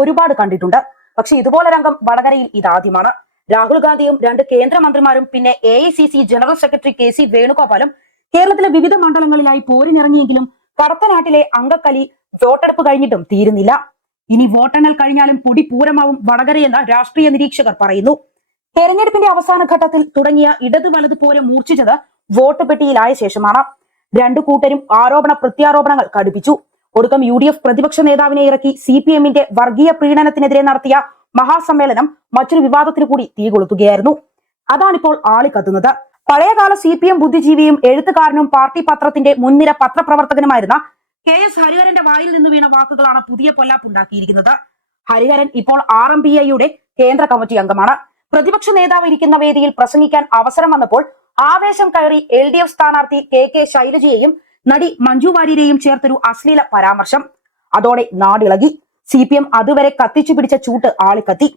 ഒരുപാട് കണ്ടിട്ടുണ്ട്. പക്ഷെ ഇതുപോലെ രംഗം വടകരയിൽ ഇതാദ്യമാണ്. രാഹുൽ ഗാന്ധിയും രണ്ട് കേന്ദ്രമന്ത്രിമാരും പിന്നെ എ ജനറൽ സെക്രട്ടറി കെ സി വേണുഗോപാലും കേരളത്തിലെ വിവിധ മണ്ഡലങ്ങളിലായി പോരിനിറങ്ങിയെങ്കിലും കടത്തനാട്ടിലെ അങ്കക്കലി വോട്ടെടുപ്പ് കഴിഞ്ഞിട്ടും തീരുന്നില്ല. ഇനി വോട്ടെണ്ണൽ കഴിഞ്ഞാലും പൊടി പൂരമാവും വടകരയെന്ന് രാഷ്ട്രീയ നിരീക്ഷകർ പറയുന്നു. തെരഞ്ഞെടുപ്പിന്റെ അവസാന ഘട്ടത്തിൽ തുടങ്ങിയ ഇടത് വലത് പോര് മൂർച്ഛിച്ചത് വോട്ട് പെട്ടിയിലായ ശേഷമാണ്. രണ്ടു കൂട്ടരും ആരോപണ പ്രത്യാരോപണങ്ങൾ കടുപ്പിച്ചു. ഒടുക്കം യു ഡി എഫ് പ്രതിപക്ഷ നേതാവിനെ ഇറക്കി സി പി എമ്മിന്റെ വർഗീയ പ്രീണനത്തിനെതിരെ നടത്തിയ മഹാസമ്മേളനം മറ്റൊരു വിവാദത്തിന് കൂടി തീ കൊളുത്തുകയായിരുന്നു. അതാണിപ്പോൾ ആളിക്കത്തുന്നത് പഴയകാല സി പി എം ബുദ്ധിജീവിയും എഴുത്തുകാരനും പാർട്ടി പത്രത്തിന്റെ മുൻനിര പത്രപ്രവർത്തകനുമായിരുന്ന കെ എസ് ഹരിഹരന്റെ വായിൽ നിന്ന് വീണ വാക്കുകളാണ് പുതിയ പൊല്ലാപ്പുണ്ടാക്കിയിരിക്കുന്നത്. ഹരിഹരൻ ഇപ്പോൾ ആർ എം ബി ഐയുടെ കേന്ദ്ര കമ്മിറ്റി അംഗമാണ്. പ്രതിപക്ഷ നേതാവ് ഇരിക്കുന്ന വേദിയിൽ പ്രസംഗിക്കാൻ അവസരം വന്നപ്പോൾ ആവേശം കയറി എൽ ഡി എഫ് സ്ഥാനാർത്ഥി കെ കെ ശൈലജയെയും നടി മഞ്ജു വാര്യരെയും ചേർത്തൊരു അശ്ലീല പരാമർശം. അതോടെ നാടിളകി. സി പി എം അതുവരെ കത്തിച്ചു പിടിച്ച ചൂട്ട് ആളിക്കത്തി.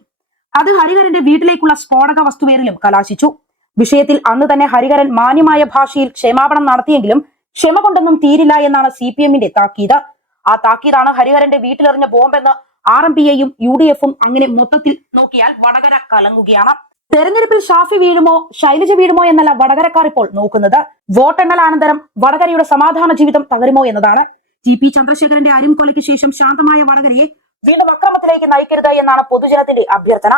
അത് ഹരിഹരന്റെ വീട്ടിലേക്കുള്ള സ്ഫോടക വസ്തുവേറിലും കലാശിച്ചു. വിഷയത്തിൽ അന്ന് തന്നെ ഹരിഹരൻ മാന്യമായ ഭാഷയിൽ ക്ഷമാപണം നടത്തിയെങ്കിലും ക്ഷമ കൊണ്ടൊന്നും തീരില്ല എന്നാണ് സി പി എമ്മിന്റെ താക്കീത്. ആ താക്കീതാണ് ഹരിഹരന്റെ വീട്ടിലെറിഞ്ഞ ബോംബെന്ന് ആർ എം പി ഐയും യു ഡി എഫും അങ്ങനെ മൊത്തത്തിൽ നോക്കിയാൽ വടകര കലങ്ങുകയാണ്. തെരഞ്ഞെടുപ്പിൽ ഷാഫി വീഴുമോ ശൈലജ വീഴുമോ എന്നല്ല വടകരക്കാർ ഇപ്പോൾ നോക്കുന്നത്. വോട്ടെണ്ണൽ അനന്തരം വടകരയുടെ സമാധാന ജീവിതം തകരുമോ എന്നതാണ്. ടി പി ചന്ദ്രശേഖരന്റെ അരിംകൊലയ്ക്ക് ശേഷം ശാന്തമായ വടകരയെ വീണ്ടും അക്രമത്തിലേക്ക് നയിക്കരുത് എന്നാണ് പൊതുജനത്തിന്റെ അഭ്യർത്ഥന.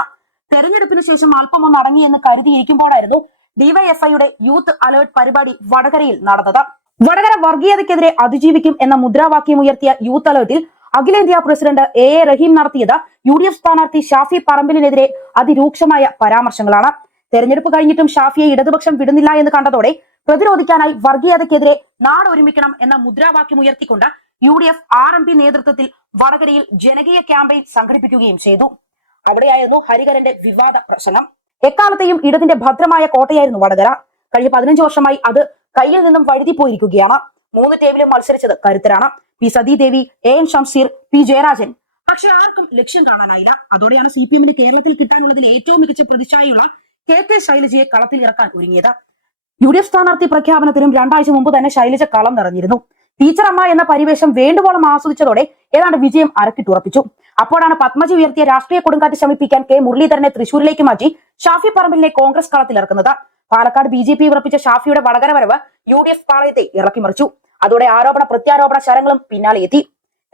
തെരഞ്ഞെടുപ്പിന് ശേഷം അല്പം ഒന്ന് അടങ്ങിയെന്ന് കരുതിയിരിക്കുമ്പോഴായിരുന്നു ഡിവൈഎഫ്ഐയുടെ യൂത്ത് അലേർട്ട് പരിപാടി വടകരയിൽ നടന്നത്. വടകര വർഗീയതയ്ക്കെതിരെ അതിജീവിക്കും എന്ന മുദ്രാവാക്യം ഉയർത്തിയ യൂത്ത് അലേർട്ടിൽ അഖിലേന്ത്യാ പ്രസിഡന്റ് എ. എ. റഹീം നടത്തിയത് യു ഡി എഫ് സ്ഥാനാർത്ഥി ഷാഫി പറമ്പിലിനെതിരെ അതിരൂക്ഷമായ പരാമർശങ്ങളാണ്. തെരഞ്ഞെടുപ്പ് കഴിഞ്ഞിട്ടും ഷാഫിയെ ഇടതുപക്ഷം വിടുന്നില്ല എന്ന് കണ്ടതോടെ പ്രതിരോധിക്കാനായി വർഗീയതയ്ക്കെതിരെ നാട് ഒരുമിക്കണം എന്ന മുദ്രാവാക്യം ഉയർത്തിക്കൊണ്ട് U D F R M P നേതൃത്വത്തിൽ വടകരയിൽ ജനകീയ ക്യാമ്പയിൻ സംഘടിപ്പിക്കുകയും ചെയ്തു. അവിടെയായിരുന്നു ഹരിഹരന്റെ വിവാദ പ്രശ്നം എക്കാലത്തെയും ഇടതിന്റെ ഭദ്രമായ കോട്ടയായിരുന്നു വടകര. കഴിഞ്ഞ പതിനഞ്ച് വർഷമായി അത് കയ്യിൽ നിന്നും വഴുതി പോയിരിക്കുകയാണ് മൂന്ന് ടീമിലും മത്സരിച്ചത് കരുത്തരാണ്. P Sathidevi A N Shamseer P Jayarajan. പക്ഷെ ആർക്കും ലക്ഷ്യം കാണാനായില്ല. അതോടെയാണ് സി പി എമ്മിന് കേരളത്തിൽ കിട്ടാനുള്ളതിൽ ഏറ്റവും മികച്ച പ്രതിച്ഛായയുള്ള കെ കെ ശൈലജയെ കളത്തിൽ ഇറക്കാൻ ഒരുങ്ങിയത്. യു ഡി എഫ് സ്ഥാനാർത്ഥി പ്രഖ്യാപനത്തിനും രണ്ടാഴ്ച മുമ്പ് തന്നെ ശൈലജ കളം നിറഞ്ഞിരുന്നു. ടീച്ചർ അമ്മ എന്ന പരിവേഷം വേണ്ടുവോളം ആസ്വദിച്ചതോടെ ഏതാണ്ട് വിജയം അരക്കിട്ടുറപ്പിച്ചു അപ്പോഴാണ് പത്മജി ഉയർത്തിയ രാഷ്ട്രീയ കൊടുങ്കാറ്റ് ശമിപ്പിക്കാൻ കെ മുരളീധരനെ തൃശൂരിലേക്ക് മാറ്റി ഷാഫി പറമ്പിലിനെ കോൺഗ്രസ് കളത്തിലിറക്കുന്നത്. പാലക്കാട് ബി ജെ പി ഉറപ്പിച്ച ഷാഫിയുടെ വടകര വരവ് യു ഡി എഫ് പാളയത്തെ ഇറക്കിമറിച്ചു അതോടെ ആരോപണ പ്രത്യാരോപണ ശരങ്ങളും പിന്നാലെ എത്തി.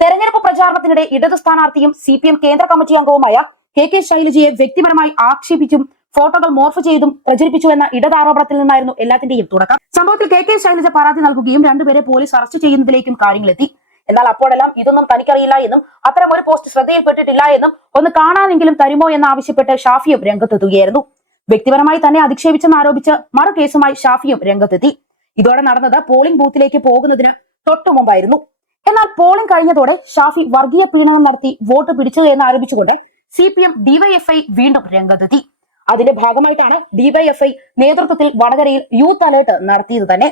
തെരഞ്ഞെടുപ്പ് പ്രചാരണത്തിനിടെ ഇടതു സ്ഥാനാർത്ഥിയും സി പി എം കേന്ദ്ര കമ്മിറ്റി അംഗവുമായ കെ കെ ശൈലജയെ വ്യക്തിപരമായി ആക്ഷേപിച്ചും ഫോട്ടോകൾ മോർഫ് ചെയ്തും പ്രചരിപ്പിച്ചു എന്ന ഇടതാരോപണത്തിൽ നിന്നായിരുന്നു എല്ലാത്തിന്റെയും തുടക്കം. സംഭവത്തിൽ കെ കെ ശൈലജ പരാതി നൽകുകയും രണ്ടുപേരെ പോലീസ് അറസ്റ്റ് ചെയ്യുന്നതിലേക്കും കാര്യങ്ങളെത്തി. എന്നാൽ അപ്പോഴെല്ലാം ഇതൊന്നും തനിക്കറിയില്ല എന്നും അത്തരം ഒരു പോസ്റ്റ് ശ്രദ്ധയിൽപ്പെട്ടിട്ടില്ല എന്നും ഒന്ന് കാണാനെങ്കിലും തരുമോ എന്ന് ആവശ്യപ്പെട്ട് ഷാഫിയും രംഗത്തെത്തുകയായിരുന്നു. വ്യക്തിപരമായി തന്നെ അധിക്ഷേപിച്ചെന്ന് ആരോപിച്ച് മറു കേസുമായി ഷാഫിയും രംഗത്തെത്തി. ഇതോടെ നടന്നത് പോളിംഗ് ബൂത്തിലേക്ക് പോകുന്നതിന് തൊട്ടു മുമ്പായിരുന്നു. എന്നാൽ പോളിംഗ് കഴിഞ്ഞതോടെ ഷാഫി വർഗീയ പീഡനം നടത്തി വോട്ട് പിടിച്ചത് എന്ന് ആരോപിച്ചുകൊണ്ട് സി പി എം ഡിവൈഎഫ്ഐ വീണ്ടും രംഗത്തെത്തി. അതിന്റെ ഭാഗമായിട്ടാണ് ഡിവൈഎഫ്ഐ നേതൃത്വത്തിൽ വടകരയിൽ യൂത്ത് അലേർട്ട് നടത്തിയത് തന്നെ.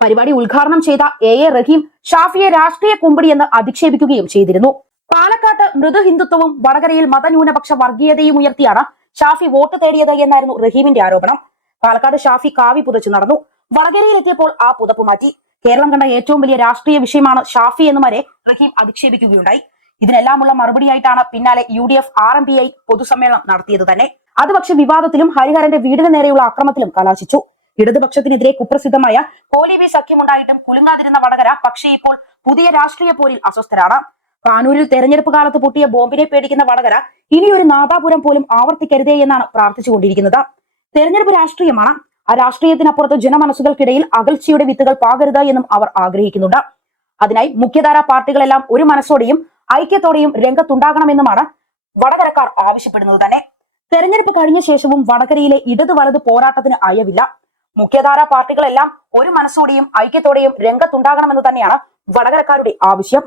പരിപാടി ഉദ്ഘാടനം ചെയ്ത എ എ റഹീം ഷാഫിയെ രാഷ്ട്രീയ കുമ്പടി എന്ന് അധിക്ഷേപിക്കുകയും ചെയ്തിരുന്നു. പാലക്കാട്ട് മൃദു ഹിന്ദുത്വവും വടകരയിൽ മതന്യൂനപക്ഷ വർഗീയതയും ഉയർത്തിയാണ് ഷാഫി വോട്ട് തേടിയത് എന്നായിരുന്നു റഹീമിന്റെ ആരോപണം. പാലക്കാട് ഷാഫി കാവി പുതച്ചു നടന്നു. വടകരയിലെത്തിയപ്പോൾ ആ പുതപ്പ് മാറ്റി. കേരളം കണ്ട ഏറ്റവും വലിയ രാഷ്ട്രീയ വിഷയമാണ് ഷാഫി എന്ന് വരെ റഹീം അധിക്ഷേപിക്കുകയുണ്ടായി. ഇതിനെല്ലാമുള്ള മറുപടിയായിട്ടാണ് പിന്നാലെ U D F R M P I പൊതുസമ്മേളനം നടത്തിയത് തന്നെ. അത് വിവാദത്തിലും ഹരിഹരന്റെ വീടിന് നേരെയുള്ള അക്രമത്തിലും കലാശിച്ചു. ഇടതുപക്ഷത്തിനെതിരെ കുപ്രസിദ്ധമായ കോലിബി സഖ്യമുണ്ടായിട്ടും കുലുങ്ങാതിരുന്ന വടകര പക്ഷേ ഇപ്പോൾ പുതിയ രാഷ്ട്രീയ പോരിൽ അസ്വസ്ഥരാണ്. കാനൂരിൽ തെരഞ്ഞെടുപ്പ് കാലത്ത് പൊട്ടിയ ബോംബിനെ പേടിക്കുന്ന വടകര ഇനിയൊരു നാദാപുരം പോലും ആവർത്തിക്കരുതേ എന്നാണ് പ്രാർത്ഥിച്ചുകൊണ്ടിരിക്കുന്നത്. തെരഞ്ഞെടുപ്പ് രാഷ്ട്രീയമാണ്. രാഷ്ട്രീയത്തിനപ്പുറത്ത് ജനമനസ്സുകൾക്കിടയിൽ അകൽച്ചയുടെ വിത്തുകൾ പാകരുത് എന്നും അവർ ആഗ്രഹിക്കുന്നുണ്ട്. അതിനായി മുഖ്യധാരാ പാർട്ടികളെല്ലാം ഒരു മനസ്സോടെയും ഐക്യത്തോടെയും രംഗത്തുണ്ടാകണമെന്നുമാണ് വടകരക്കാർ ആവശ്യപ്പെടുന്നത് തന്നെ. തെരഞ്ഞെടുപ്പ് കഴിഞ്ഞ ശേഷവും വടകരയിലെ ഇടതു വലത് പോരാട്ടത്തിന് അയവില്ല. മുഖ്യധാരാ പാർട്ടികളെല്ലാം ഒരു മനസ്സോടെയും ഐക്യത്തോടെയും രംഗത്തുണ്ടാകണമെന്ന് തന്നെയാണ് വടകരക്കാരുടെ ആവശ്യം.